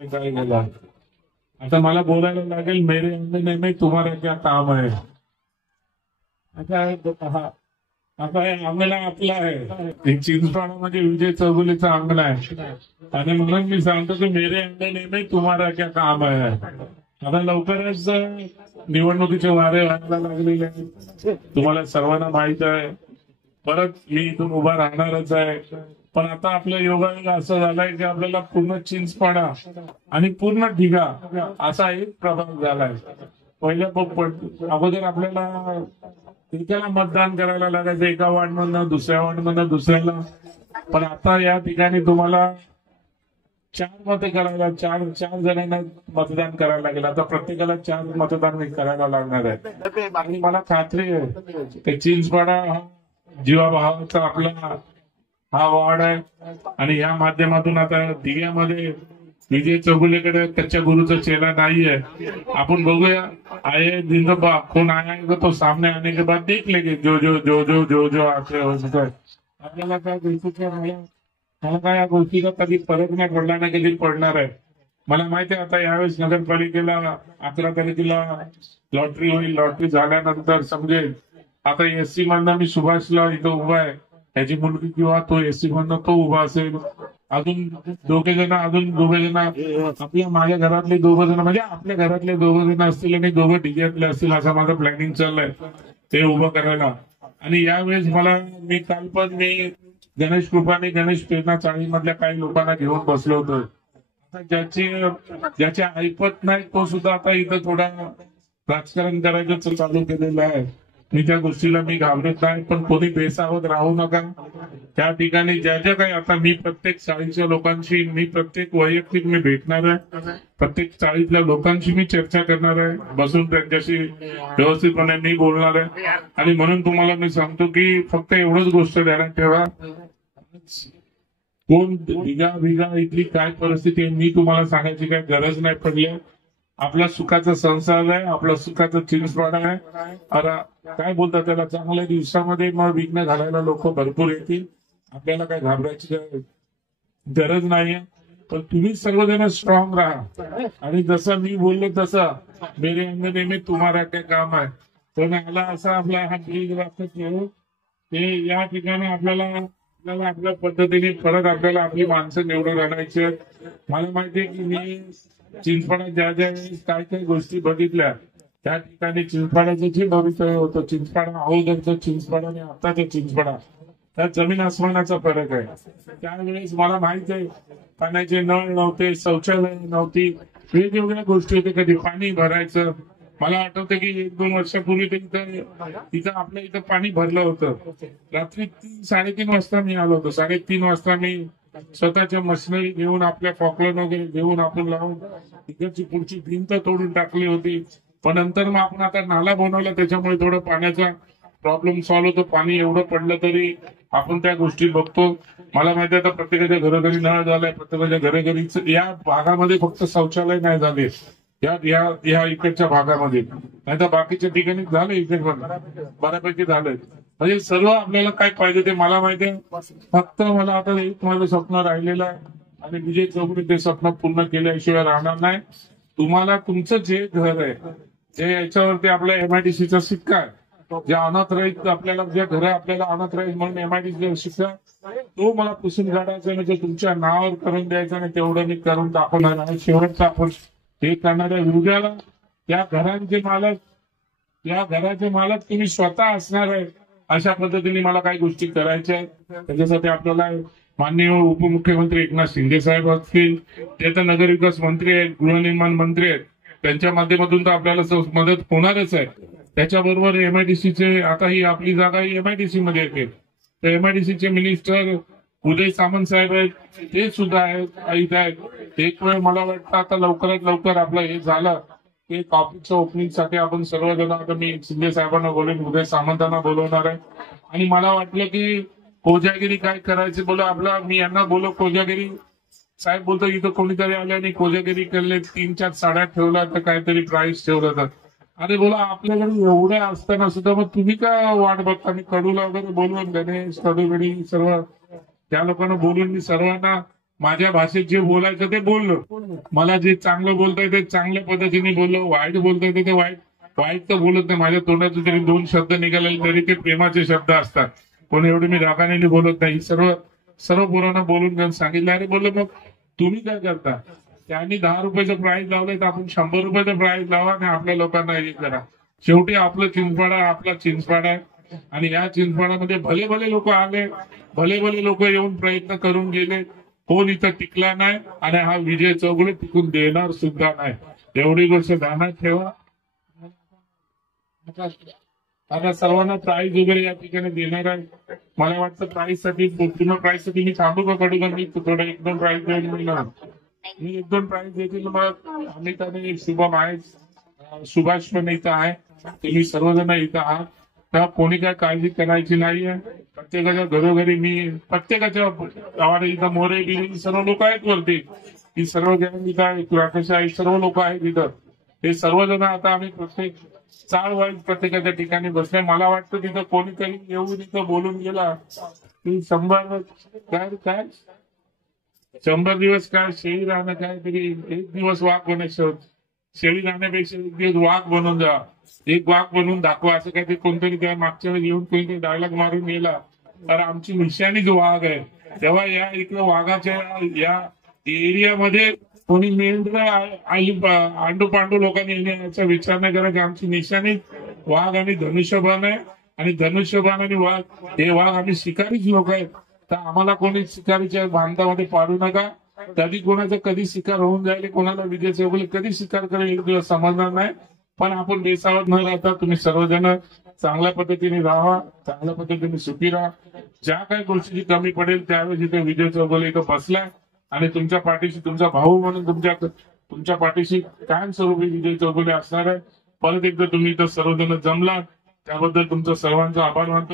काय गेला आता मला बोलायला लागेल मेरे अंगने में तुम्हारा क्या काम है. आता आता हे अंगणा आपला आहे. एक चिंचपाडा म्हणजे विजय चौगुलेचा अंगणा आहे आणि म्हणून मी सांगतो की मेरे अंगने में तुम्हारा क्या काम है. आता लवकरच निवडणुकीचे वारे व्हायला लागलेले आहेत. तुम्हाला सर्वांना माहित आहे. परत मी इथून उभा राहणारच आहे. पण आता आपल्या योगायोग असं झालंय की आपल्याला पूर्ण चिंचपाडा आणि पूर्ण ढिगा असा एक प्रभाग झालाय. पहिल्या अगोदर आपल्याला एकाला मतदान करायला लागायचं, एका वॉर्डमधनं दुसऱ्या वॉर्डमधनं दुसऱ्याला. पण आता या ठिकाणी तुम्हाला 4 मतं करायला चार जणांना मतदान करायला लागेल. आता प्रत्येकाला 4 मतदान करायला लागणार आहे. आणि मला खात्री आहे की चिंचपाडा हा जीवाभावाचा आपला हा वॉर्ड आहे आणि या माध्यमातून आता दिघ्यामध्ये विजय चौगुलेकडे त्याच्या गुरुचा चेला नाहीये. आपण बघूया आये जिंदाबा कोण आया तो सामने आने के बाद देख लेंगे जो जो जो जो जो जो आते हो सकता है. आपल्याला काय गोष्टीचा मला काय या गोष्टीचा कधी फरक नाही पडला ना कधी पडणार आहे. मला माहिती आहे आता यावेळेस नगरपालिकेला 11 तारखेला लॉटरी होईल. लॉटरी झाल्यानंतर समजेल. आता एससी मधनं मी सुभाषला इथं उभा आहे. त्याची मुलगी किंवा तो एससी मधनं तो उभा असेल. अजून दोघे जण आपल्या माझ्या घरातले 2 जण म्हणजे आपल्या घरातले 2 जण असतील आणि 2 डिग्यातले असतील असं माझं प्लॅनिंग चाललंय ते उभं करायला. आणि यावेळेस मी काल पण गणेश कृपाने गणेश प्रेरणा चाळी मधल्या काही लोकांना घेऊन बसलो होतो. आता ज्याचे ऐपत नाही तो सुद्धा आता इथं थोडा राजकारण करायचं चालू केलेलं आहे. मी त्या गोष्टीला घाबरत नाही. पण कोणी बेसावध राहू नका. त्या ठिकाणी ज्या काही आता मी प्रत्येक चाळीच्या लोकांशी प्रत्येक वैयक्तिक भेटणार आहे. प्रत्येक चाळीतल्या लोकांशी मी चर्चा करणार आहे. बसून त्यांच्याशी व्यवस्थितपणे मी बोलणार आहे. आणि म्हणून तुम्हाला मी सांगतो की फक्त एवढंच गोष्ट ध्यानात ठेवा. कोण भिगा इथली काय परिस्थिती आहे मी तुम्हाला सांगायची काय गरज नाही पडली. आपला सुखाचा संसार आहे. आपला सुखाचा चिंचपाडा आहे. अरे काय बोलतात त्याला चांगल्या दिवसामध्ये मग विघ्न घालायला लोक भरपूर येतील. आपल्याला काय घाबरायची गरज नाहीये. पण तुम्ही सर्वजण स्ट्रॉंग राहा. आणि जसं मी बोललो तसं मेरे अंगने में तुम्हारा काय काम आहे. तर मला असा आपला हा ते या ठिकाणी आपल्याला आपल्या पद्धतीने परत आपल्याला आपली माणसं निवडून आणायची. मला माहितीये की मी चिंचपाडा ज्या वेळेस काय गोष्टी बघितल्या त्या ठिकाणी चिंचपाड्याचं जे भवितव्य होतं चिंचपाडा अगोदरचं चिंचपाडा आणि आताच्या चिंचपाडा त्यात जमीन आसमानाचा फरक आहे. त्यावेळेस मला माहित आहे पाण्याचे नळ नव्हते, शौचालय नव्हती, वेगवेगळ्या गोष्टी होत्या. कधी पाणी भरायचं मला आठवतं की 1-2 वर्षापूर्वी तिथं आपल्या इथं पाणी भरलं होतं. रात्री 3-3:30 वाजता मी आलो होतो. 3:30 वाजता मी स्वतःच्या मशिनरी घेऊन आपल्या फॉकलन वगैरे घेऊन आपण लावून तिकडची पुढची भिंत तोडून टाकली होती. पण नंतर मग आपण आता नाला बनवला त्याच्यामुळे थोडं पाण्याचा प्रॉब्लेम सॉल्व्ह होतो. पाणी एवढं पडलं तरी आपण त्या गोष्टी बघतो. मला माहिती आहे आता प्रत्येकाच्या घरोघरी नळ झालाय. प्रत्येकाच्या घरोघरीच या भागामध्ये फक्त शौचालय नाही झाले या इकडच्या भागामध्ये, नाही तर बाकीच्या ठिकाणी झालं. इकडे पण बऱ्यापैकी झालंय. म्हणजे सर्व आपल्याला काय पाहिजे ते मला माहिती आहे. फक्त मला आता एक माझं स्वप्न राहिलेलं आहे आणि विजय चौगुले ते स्वप्न पूर्ण केल्याशिवाय राहणार नाही. तुम्हाला तुमचं जे घर आहे ते याच्यावरती आपल्या MIDCचा सिक्का आहे. ज्या अनाथ रहित आपल्याला जे घर आपल्याला अनाथ रहित म्हणून MIDCचा सिक्का तो मला पुसून काढायचा म्हणजे तुमच्या नावावर करून द्यायचा आणि तेवढं मी करून दाखवणार आहे. शेवटचा आपण हे करणाऱ्या उद्याला या घराचे मालक तुम्ही स्वतः असणार आहे. अशा पद्धतीने मला काही गोष्टी करायच्या आहेत. त्याच्यासाठी आपल्याला माननीय उपमुख्यमंत्री एकनाथ शिंदे साहेब असतील, ते तर नगरविकास मंत्री आहेत, गृहनिर्माण मंत्री आहेत, त्यांच्या माध्यमातून तर आपल्याला मदत होणारच आहे. त्याच्याबरोबर MIDCचे आता ही आपली जागा ही MIDC मध्ये येते. तर MIDCचे मिनिस्टर उदय सामंत साहेब आहेत, ते सुद्धा आहेत. एक वेळ मला वाटतं आता लवकरात लवकर आपलं हे झालं की ऑफिसच्या ओपनिंग साठी आपण सर्वजण आता मी शिंदे साहेबांना बोलून उदय सामंतांना बोलवणार आहे. आणि मला वाटलं की कोजागिरी काय करायचे मी यांना बोलव कोजागिरी साहेब बोलतो इथं कोणीतरी आले आणि कोजागिरी केले 3-4 साड्या ठेवल्या तर काहीतरी प्राइस ठेवलं तर अरे बोला आपल्याकडे एवढ्या असताना सुद्धा मग तुम्ही का वाट बघता. मी कडूला वगैरे बोलवून गणेश कडूगडी सर्व त्या लोकांना बोलून मी सर्वांना माझ्या भाषेत जे बोलायचं ते बोललो. मला जे चांगलं बोलता येते चांगल्या पद्धतीने बोललो, वाईट बोलता येते ते वाईट तर बोलत नाही. माझ्या तोंडातून जरी 2 शब्द निघाले तरी ते प्रेमाचे शब्द असतात. पण एवढे मी रागाने बोलत नाही. सर्व सर्व पोरांना बोलून घेऊन सांगितलं. अरे बोललो मग तुम्ही काय करता? त्यांनी 10 रुपयाचं प्राइस लावलंय तर आपण 100 रुपयाचं प्राइस लावा आणि आपल्या लोकांना हे करा. शेवटी आपलं चिंचपाडा आपला चिंचपाडा आहे आणि या चिंचपाड्यामध्ये भले भले लोक आले, भले भले लोक येऊन प्रयत्न करून गेले. कोण इथं टिकला नाही आणि हा विजय चौगुले टिकून देणार सुद्धा नाही. एवढी गोष्ट ध्यानात ठेवा. आता सर्वांना प्राइज वगैरे या ठिकाणी देणार आहे. मला वाटतं प्राइज साठी पूर्ण प्राइज साठी मी थांबू का कडू मी थोडं 1-2 प्राइज देऊन मिळणार. मी 1-2 प्राइज देतील. मग अमित आणि शुभम आहे, सुभाष पण इथं आहे. तुम्ही सर्वजण इथं आहात. तर कोणी काय काळजी करायची नाहीये. प्रत्येकाच्या घरोघरी मी प्रत्येकाच्या गावाला इथं मोरे बिरे सर्व लोक आहेत वरती. ही सर्व जण इथं आहेत. राकेश आहे, सर्व लोक आहेत इथं. हे सर्वजण आता आम्ही प्रत्येक चाळ वाईज प्रत्येकाच्या ठिकाणी बसले. मला वाटतं तिथं कोणीतरी येऊन इथं बोलून गेला की 100 काय 100 दिवस काय शेळी राहणं काय तरी 1 दिवस वाघ बनायचं. शेळी राहण्यापेक्षा 1 दिवस वाघ बनून जा, एक वाघ बनवून दाखवा असं काय ते कोणतरी त्या मागच्या वेळी येऊन कोणीतरी डायलॉग मारून गेला. तर आमची निशाणी जो वाघ आहे तेव्हा या इकडं वाघाच्या या एरियामध्ये कोणी मेंढर आंडू पांडू लोकांनी येण्याचा विचार नाही करायचा. आमची निशाणी वाघ आणि धनुष्यबाण आहे आणि धनुष्यबाण आणि वाघ हे वाघ आम्ही शिकारीच लोक आहेत. तर आम्हाला कोणी शिकारीच्या बांधामध्ये पाडू नका. कधी कोणाचा कधी शिकार होऊन जाईल, कोणाला विजय चौगुले कधी शिकार करेल 1 दिवस समजणार नाही. पण आपण बेसावत न राहता तुम्ही सर्वजण चांगल्या पद्धतीने राहा, चांगल्या पद्धतीने सुखी राहा. ज्या काही गोष्टीची कमी पडेल त्यावेळेस इथे विजय चौगुले इथं बसलाय आणि तुमच्या पाठीशी तुमचा भाऊ म्हणून तुमच्या पाठीशी कायमस्वरूपी विजय चौगुले असणार आहे. परत एकदा तुम्ही इथं सर्वजण जमला त्याबद्दल तुमचं सर्वांचा आभार मानतो.